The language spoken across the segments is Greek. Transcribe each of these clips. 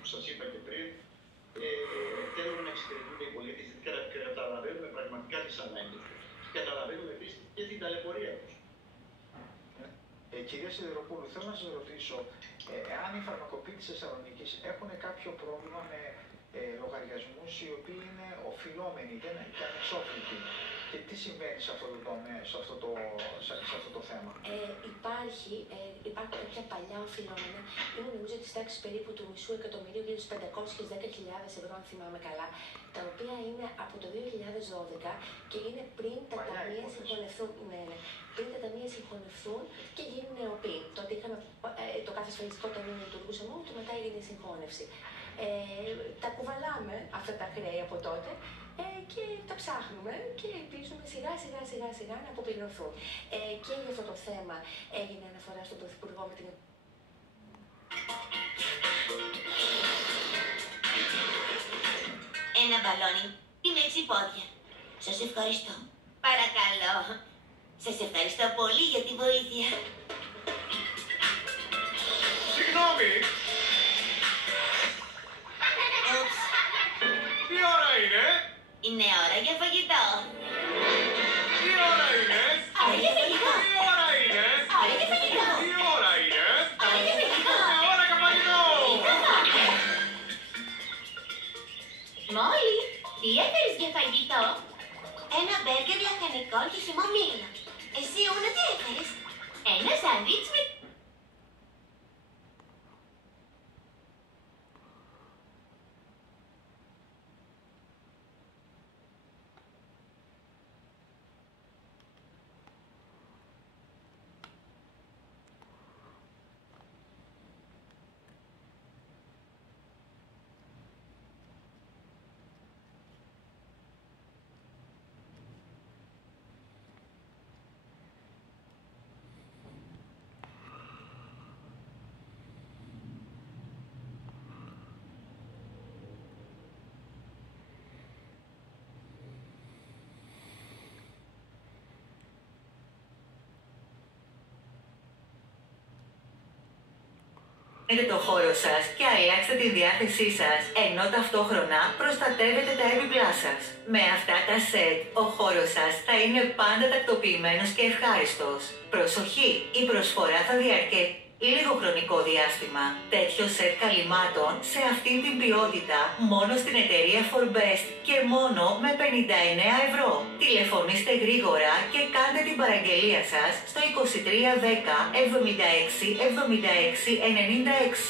που σας είπα και πριν, θέλουμε να εξυπηρετούν οι πολίτες και καταλαβαίνουμε πραγματικά τις ανάγκες τους. Καταλαβαίνουμε επίσης και την ταλαιπωρία τους. Κυρία Σιδηροπούλου, θέλω να σας ρωτήσω, εάν οι φαρμακοποιοί της Θεσσαλονίκης έχουν κάποιο πρόβλημα με λογαριασμούς οι οποίοι είναι οφειλόμενοι, δεν είναι και ανεξόφλητοι. Και τι συμβαίνει σε αυτό το τομέα, σε αυτό το θέμα? Υπάρχουν κάποια παλιά οφειλόμενα, είναι νομίζω της τάξης περίπου του μισού εκατομμυρίου, γύρω στους 510.000 ευρώ, αν θυμάμαι καλά, τα οποία είναι από το 2012 και είναι πριν τα ταμεία συγχωνευτούν. Πριν τα ταμεία συγχωνευτούν και γίνουν νεοποιοί. Τότε είχαμε το κάθε ασφαλιστικό ταμείο λειτουργούσε μόνο του, μετά έγινε η συγχώνευση. Τα κουβαλάμε αυτά τα χρέη από τότε και τα ψάχνουμε και ελπίζουμε σιγά να αποπληρωθούν. Και για αυτό το θέμα έγινε αναφορά στον Πρωθυπουργό με την... Ένα μπαλόνι με 6 πόδια. Σας ευχαριστώ. Παρακαλώ. Σας ευχαριστώ πολύ για τη βοήθεια. Συγγνώμη. Τι ώρα είναι? Είναι ώρα για φαγητό. Τι ώρα είναι? Ώρα για φαγητό. Τι ώρα είναι? Ώρα για φαγητό. Τι ώρα είναι? Ώρα για φαγητό. Ώρα για φαγητό. Μόλι, τι έφερες για φαγητό? Ένα μπέργκερ λαχανικό και χυμομήλο. Εσύ Ούνα τι έφερες? Ένα σάντουιτς με... Το χώρο σας και αλλάξτε τη διάθεσή σας, ενώ ταυτόχρονα προστατεύετε τα έπιπλά σας. Με αυτά τα σετ, ο χώρος σας θα είναι πάντα τακτοποιημένος και ευχάριστος. Προσοχή, η προσφορά θα διαρκέσει λίγο χρονικό διάστημα. Τέτοιο σετ καλυμάτων σε αυτήν την ποιότητα μόνο στην εταιρεία ForBest και μόνο με 59 ευρώ. Τηλεφωνήστε γρήγορα και κάντε την παραγγελία σας στο 2310 76 76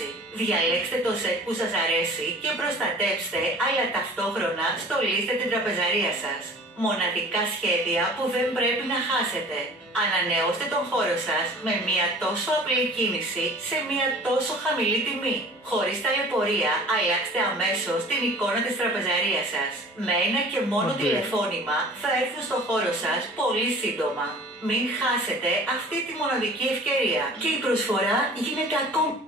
96. Διαλέξτε το σετ που σας αρέσει και προστατέψτε, αλλά ταυτόχρονα στολίστε την τραπεζαρία σας. Μοναδικά σχέδια που δεν πρέπει να χάσετε. Ανανεώστε τον χώρο σας με μια τόσο απλή κίνηση σε μια τόσο χαμηλή τιμή. Χωρίς ταλαιπωρία, αλλάξτε αμέσως την εικόνα της τραπεζαρίας σας. Με ένα και μόνο τηλεφώνημα θα έρθουν στο χώρο σας πολύ σύντομα. Μην χάσετε αυτή τη μοναδική ευκαιρία. Και η προσφορά γίνεται ακόμη.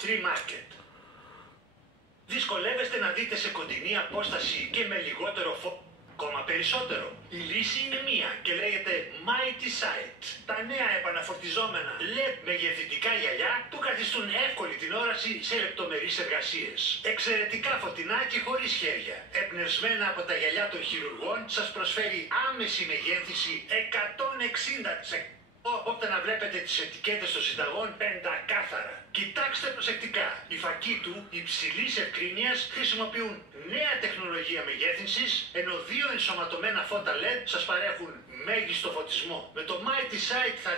Tree Market. Δυσκολεύεστε να δείτε σε κοντινή απόσταση και με λιγότερο ακόμα περισσότερο. Η λύση είναι μία και λέγεται Mighty Sight. Τα νέα επαναφορτιζόμενα LED μεγεθυντικά γυαλιά του καθιστούν εύκολη την όραση σε λεπτομερείς εργασίες. Εξαιρετικά φωτεινά και χωρίς χέρια. Εμπνευσμένα από τα γυαλιά των χειρουργών, σας προσφέρει άμεση μεγέθυνση 160%. Όποτε να βλέπετε τις ετικέτες των συνταγών πεντακάθαρα. Κοιτάξτε προσεκτικά. Οι φακοί του υψηλής ευκρίνειας χρησιμοποιούν νέα τεχνολογία μεγέθυνσης, ενώ δύο ενσωματωμένα φώτα LED σας παρέχουν μέγιστο φωτισμό. Με το Mighty Sight θα...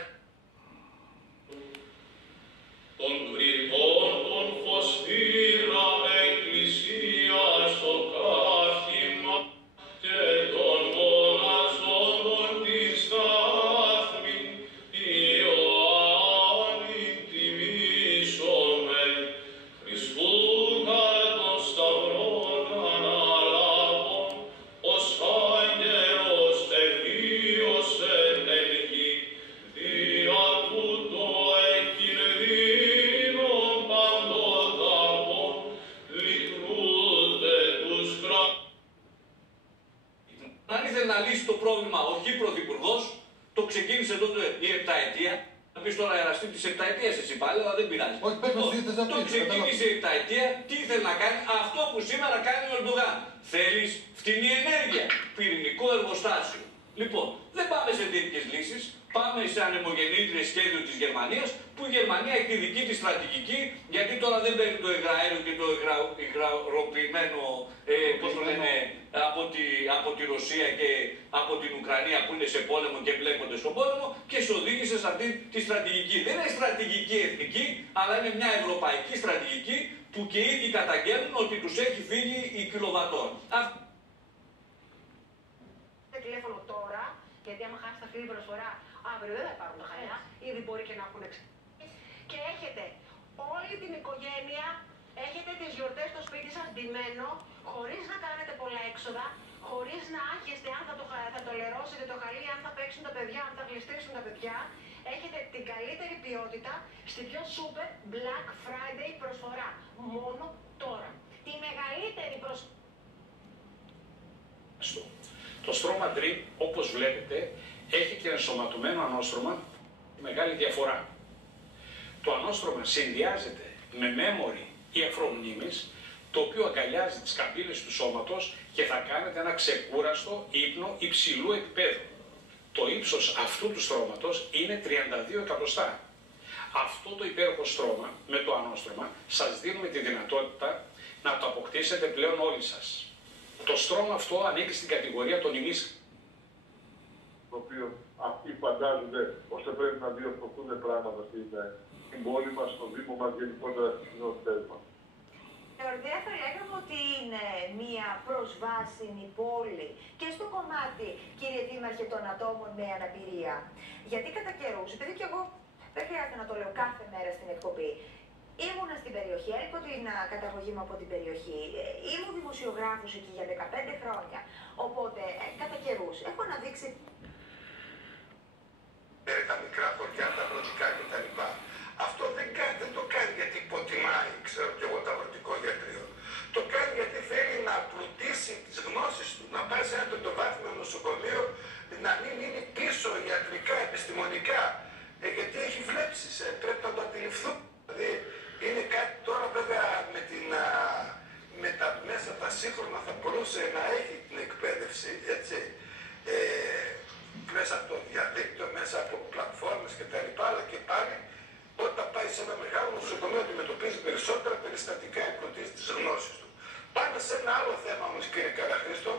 Τον κρυβών των φωστήρα εκκλησία στο κάθιμα και των μοναζόντων τη στάθμη Ιωάννη τιμήσομεν Χριστού κατ' των σταυρών αναλάβων ως άγγελος τελείωσεν εν γη δια τούτο εκκινδύνων παντοδάπων λυτρούνται τους κράτους. Αν ήθελε να λύσει το πρόβλημα ο Πρωθυπουργός, το ξεκίνησε τότε η επταετία, πεις τώρα εραστή της επταετίας εσύ πάλι, αλλά δεν πειράζει. Όχι, πες μας τι θες να Το πεις. ξεκίνησε η επταετία, τι ήθελε να κάνει, αυτό που σήμερα κάνει ο Ερντογάν. Θέλεις φτηνή ενέργεια, πυρηνικό εργοστάσιο. Λοιπόν, δεν πάμε σε τέτοιες λύσεις, πάμε σε ανεμογεννήτριες σχέδιο της Γερμανίας, που η Γερμανία έχει τη δική της στρατηγική, γιατί τώρα δεν παίρνει το υγραέριο και το υγροποιημένο, πώς το λένε, από τη Ρωσία και από την Ουκρανία που είναι σε πόλεμο και μπλέκονται στον πόλεμο και σε οδήγησε σε αυτή τη στρατηγική. Δεν είναι στρατηγική εθνική, αλλά είναι μια ευρωπαϊκή στρατηγική που και οι ίδιοι καταγγέλνουν ότι τους έχει φύγει η κιλοβατόρα. Τηλέφωνο τώρα, γιατί άμα χάσει αυτή την προσφορά, αύριο δεν θα υπάρχουν τα χαλιά, ήδη μπορεί και να έχουν και έχετε όλη την οικογένεια, έχετε τις γιορτές στο σπίτι σας ντυμένο, χωρίς να κάνετε πολλά έξοδα, χωρίς να άγχεστε αν θα το λερώσετε το χαλί, αν θα παίξουν τα παιδιά, αν θα γλιστρήσουν τα παιδιά. Έχετε την καλύτερη ποιότητα στη πιο super Black Friday προσφορά. Μόνο τώρα. Τη μεγαλύτερη προσφορά. Το στρώμα Dream, όπως βλέπετε, έχει και ενσωματωμένο ανώστρωμα, μεγάλη διαφορά. Το ανώστρωμα συνδυάζεται με memory ή αφρομνήμης, το οποίο αγκαλιάζει τις καμπύλες του σώματος και θα κάνετε ένα ξεκούραστο ύπνο υψηλού επίπεδου. Το ύψος αυτού του στρώματος είναι 32 εκατοστά. Αυτό το υπέροχο στρώμα με το ανώστρωμα σας δίνουμε τη δυνατότητα να το αποκτήσετε πλέον όλοι σας. Το στρώμα αυτό ανήκει στην κατηγορία των ημίσχυων. Το οποίο αυτοί φαντάζονται πως θα πρέπει να διορθωθούν πράγματα στην πόλη μας, στον Δήμο μας, γενικότερα στις κοινότητες μας. Εορδία, θα λέγαμε ότι είναι μια προσβάσιμη πόλη και στο κομμάτι, κύριε Δήμαρχε, των ατόμων με αναπηρία. Γιατί κατά καιρούς, επειδή και εγώ δεν χρειάζεται να το λέω κάθε μέρα στην εκπομπή, ήμουνα στην περιοχή, έλειπω την καταγωγή μου από την περιοχή, ήμουν δημοσιογράφος εκεί για 15 χρόνια, οπότε κατά καιρούς έχω αναδείξει τα μικρά χωριά, τα αγροτικά κτλ. Αυτό δεν το κάνει γιατί υποτιμάει, ξέρω και εγώ, το αγροτικό γιατρείο. Το κάνει γιατί θέλει να πλουτίσει τις γνώσεις του, να πάει σε ένα πεντοβάθμιο νοσοκομείο, να μην είναι πίσω ιατρικά, επιστημονικά. Γιατί έχει βλέψεις, πρέπει να το αντιληφθούν. Δηλαδή είναι κάτι τώρα βέβαια με τα μέσα τα σύγχρονα θα μπορούσε να έχει την εκπαίδευση, έτσι. Μέσα από το διαδίκτυο, μέσα από πλατφόρμες κτλ. Αλλά και πάλι όταν πάει σε ένα μεγάλο νοσοκομείο αντιμετωπίζει περισσότερα περιστατικά, εμπλουτίζει τις γνώσεις του. Πάμε σε ένα άλλο θέμα όμως, κύριε Καραχρήστο,